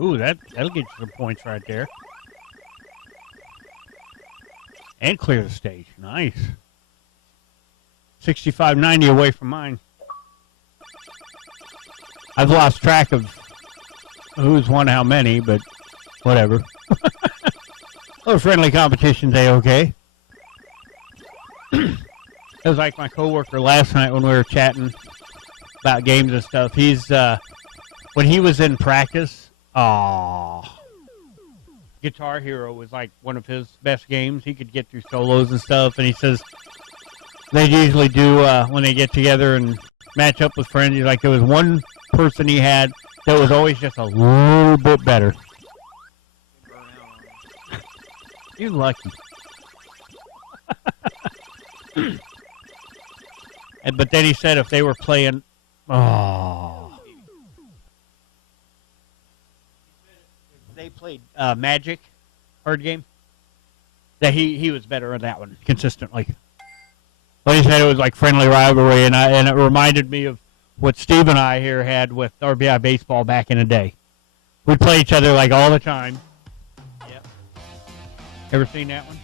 Ooh, that'll get you some points right there. And clear the stage. Nice. 65-90 away from mine. I've lost track of who's won how many, but whatever. A little friendly competition's A-okay. It was like my coworker last night when we were chatting about games and stuff. He's, when he was in practice, Guitar Hero was like one of his best games. He could get through solos and stuff, and he says they usually do when they get together and match up with friends. He's like, there was one person he had that was always just a little bit better. You're lucky. But then he said if they were playing, they played Magic, card game, that he was better at that one consistently. But he said it was like friendly rivalry, and it reminded me of what Steve and I here had with RBI baseball back in the day. We'd play each other like all the time. Yep. Ever seen that one?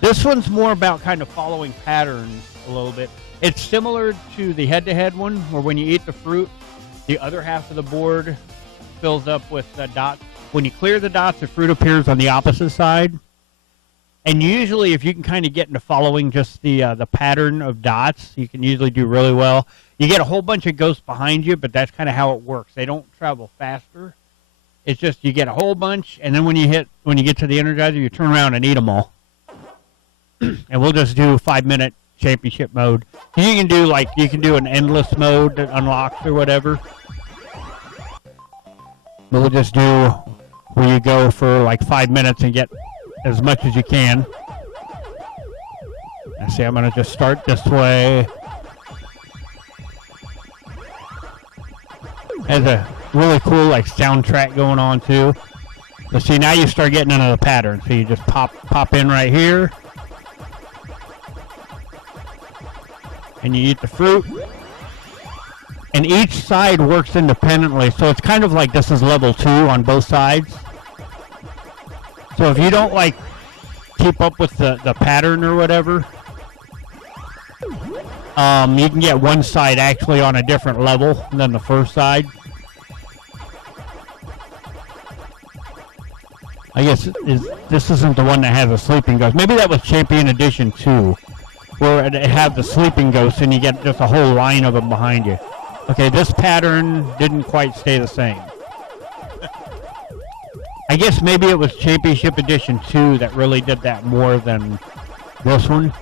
This one's more about kind of following patterns a little bit. It's similar to the head-to-head one, where when you eat the fruit, the other half of the board fills up with dots. When you clear the dots, the fruit appears on the opposite side. And usually, if you can kind of get into following just the pattern of dots, you can usually do really well. You get a whole bunch of ghosts behind you, but that's kind of how it works. They don't travel faster. It's just you get a whole bunch, and then when you get to the Energizer, you turn around and eat them all. And we'll just do 5-minute championship mode. You can do an endless mode that unlocks or whatever. But we'll just do where you go for like 5 minutes and get as much as you can. I see I'm going to just start this way. Has a really cool like soundtrack going on too. But see, now you start getting into the pattern. So you just pop in right here. And you eat the fruit. And each side works independently. So it's kind of like this is level 2 on both sides. So if you don't like keep up with the pattern or whatever, you can get one side actually on a different level than the first side. I guess this isn't the one that has a sleeping ghost. Maybe that was Champion Edition 2, where it had the sleeping ghost and you get just a whole line of them behind you. Okay, this pattern didn't quite stay the same. I guess maybe it was Championship Edition 2 that really did that more than this one.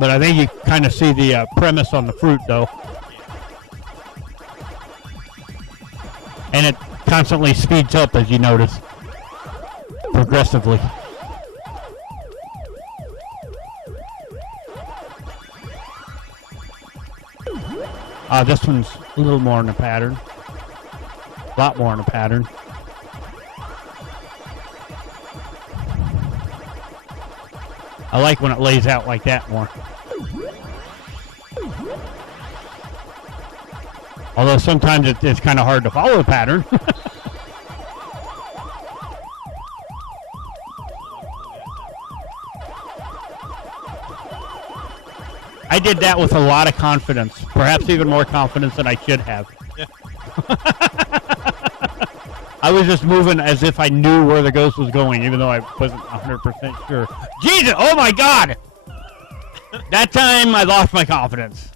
But I think you kind of see the premise on the fruit, though. And it constantly speeds up, as you notice, progressively. This one's a little more in a pattern. A lot more in a pattern. I like when it lays out like that more. Although sometimes it's kind of hard to follow the pattern. I did that with a lot of confidence, perhaps even more confidence than I should have. Yeah. I was just moving as if I knew where the ghost was going, even though I wasn't 100% sure. Jesus! Oh my God! That time I lost my confidence.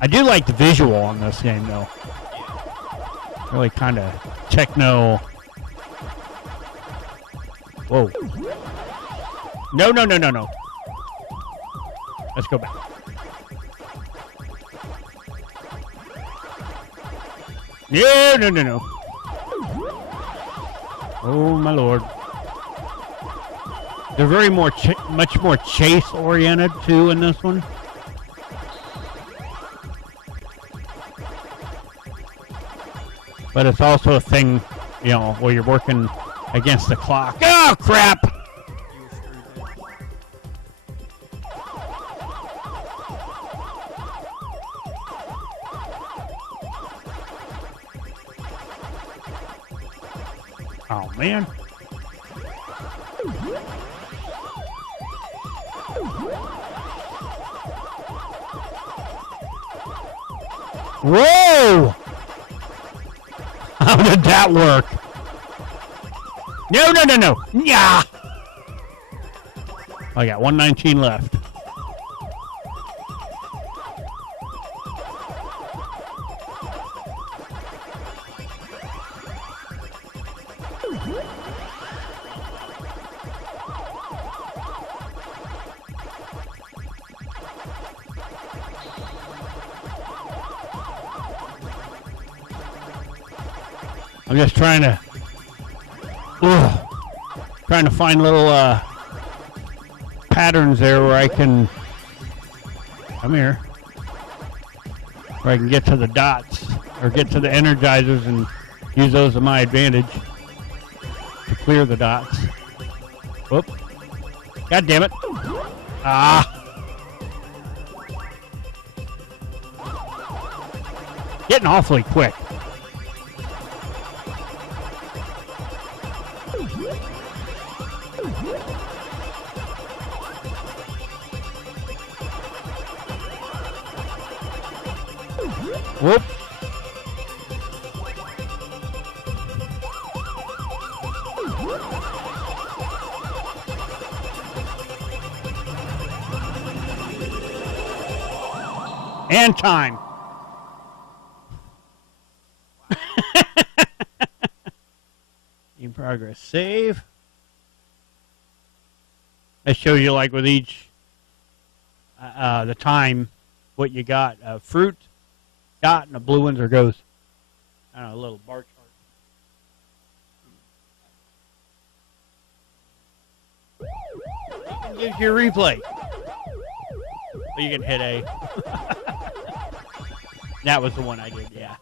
I do like the visual on this game, though. Really kind of techno. Whoa. No, no, no, no, no. Let's go back. Yeah, no, no, no. Oh, my Lord. They're very much more chase oriented too in this one. But it's also a thing, you know, where you're working against the clock. Oh crap! Oh man. Whoa! How did that work? No, no, no, no. Yeah. I got 119 left. I'm just trying to find little patterns there where I can come here, where I can get to the dots or get to the energizers and use those to my advantage to clear the dots. Whoop! God damn it! Ah! Getting awfully quick. Whoop. And time. In progress. Save. That shows you, like, with each, the time, what you got. Fruit, dot, and the blue ones are goes. I don't know, a little bar chart. You can use your replay. But you can hit A. That was the one I did, yeah.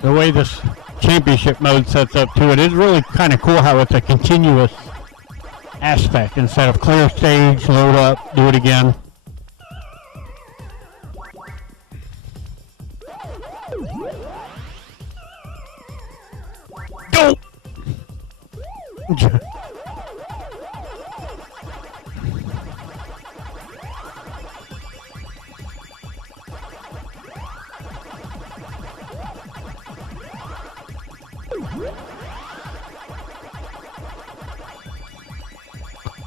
The way this championship mode sets up to it is really kind of cool how it's a continuous aspect instead of clear stage, load up, do it again. Go!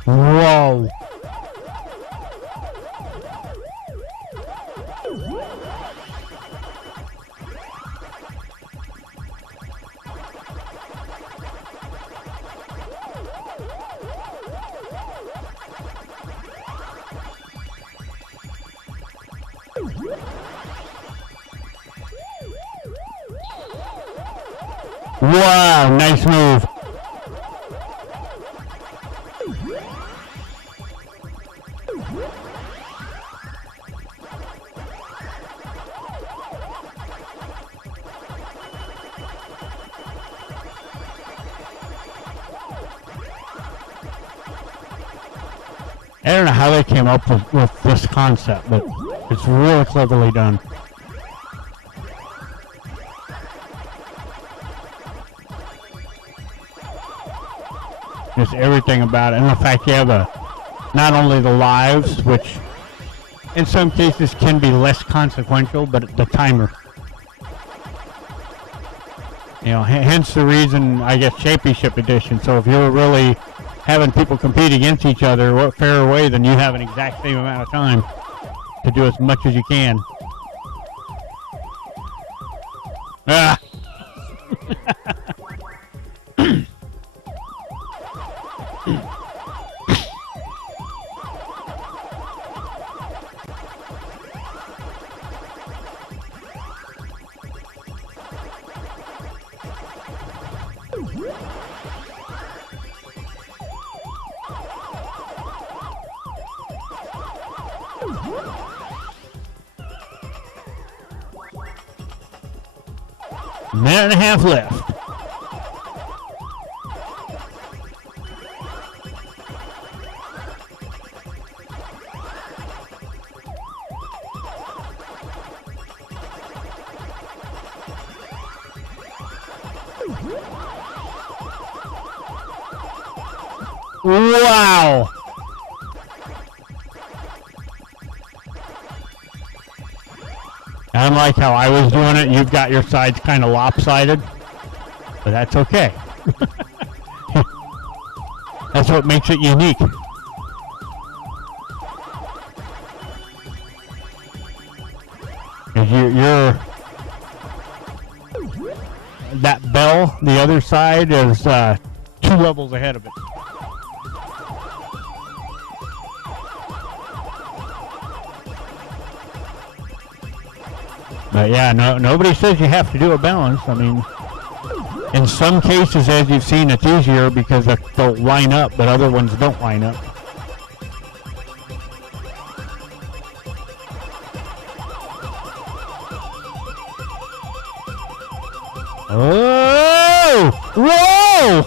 Whoa. Wow, nice move. I don't know how they came up with this concept, but it's really cleverly done. Just everything about it. And the fact you have not only the lives, which in some cases can be less consequential, but the timer. You know, hence the reason, I guess, Championship Edition. So if you're really having people compete against each other, what fairer way than you have an exact same amount of time to do as much as you can. Ah! Minute and a half left. Wow. Unlike how I was doing it, you've got your sides kind of lopsided, but that's okay. That's what makes it unique. You're that bell, the other side is 2 levels ahead of it. But yeah, nobody says you have to do a balance. I mean, in some cases, as you've seen, it's easier because they'll line up, but other ones don't line up. Oh! Whoa!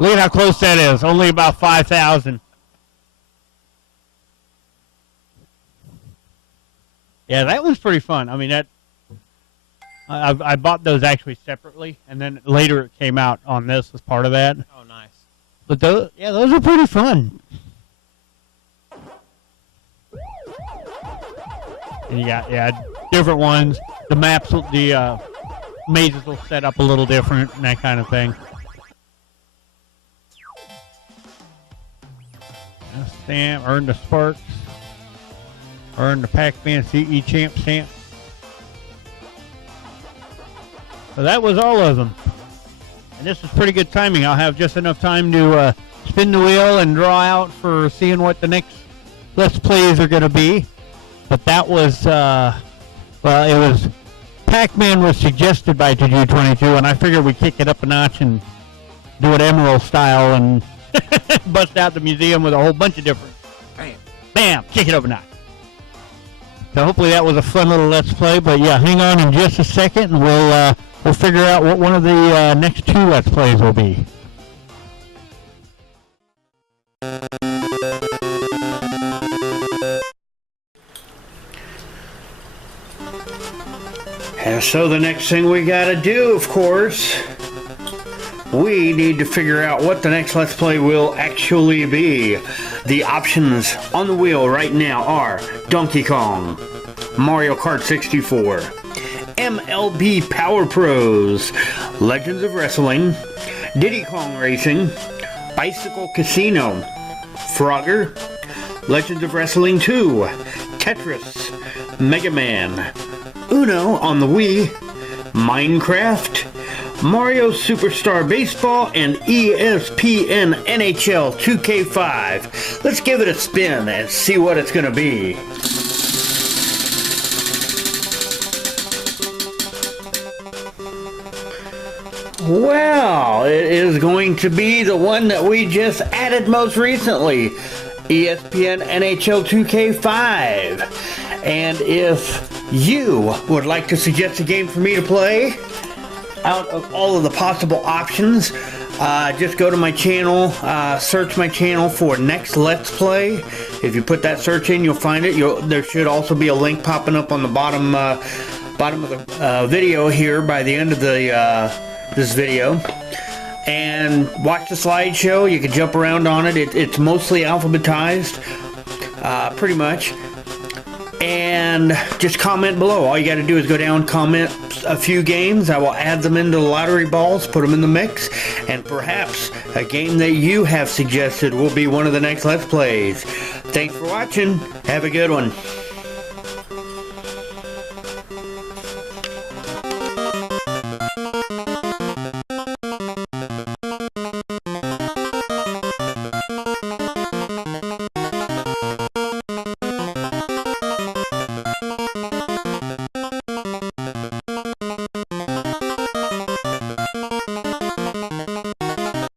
Look at how close that is. Only about 5,000. Yeah, that one's pretty fun. I mean, I bought those actually separately, and then later it came out on this as part of that. Oh, nice. But those are pretty fun. And you got different ones. The maps, the mazes will set up a little different and that kind of thing. Stamp, earn the sparks, earn the Pac-Man CE champ stamp. So that was all of them. And this is pretty good timing. I'll have just enough time to spin the wheel and draw out for seeing what the next Let's Plays are going to be. But that was, well, it was, Pac-Man was suggested by TG22, and I figured we'd kick it up a notch and do it Emerald style and bust out the museum with a whole bunch of different, bam, kick it over notch. So hopefully that was a fun little Let's Play. But yeah, hang on in just a second, and we'll figure out what one of the next 2 Let's Plays will be. And so the next thing we gotta do, of course, we need to figure out what the next Let's Play will actually be. The options on the wheel right now are Donkey Kong, Mario Kart 64, MLB Power Pros, Legends of Wrestling, Diddy Kong Racing, Bicycle Casino, Frogger, Legends of Wrestling 2, Tetris, Mega Man, Uno on the Wii, Minecraft, Mario Superstar Baseball, and ESPN NHL 2K5. Let's give it a spin and see what it's going to be. Well, it is going to be the one that we just added most recently, ESPN NHL 2K5. And if you would like to suggest a game for me to play, out of all of the possible options, just go to my channel, search my channel for Next Let's Play. If you put that search in, you'll find it. There should also be a link popping up on the bottom of the video here by the end of this video. And watch the slideshow. You can jump around on it. It's mostly alphabetized, pretty much. And just comment below. All you got to do is go down, comment a few games. I will add them into the lottery balls, put them in the mix, and perhaps a game that you have suggested will be one of the next Let's Plays. Thanks for watching. Have a good one.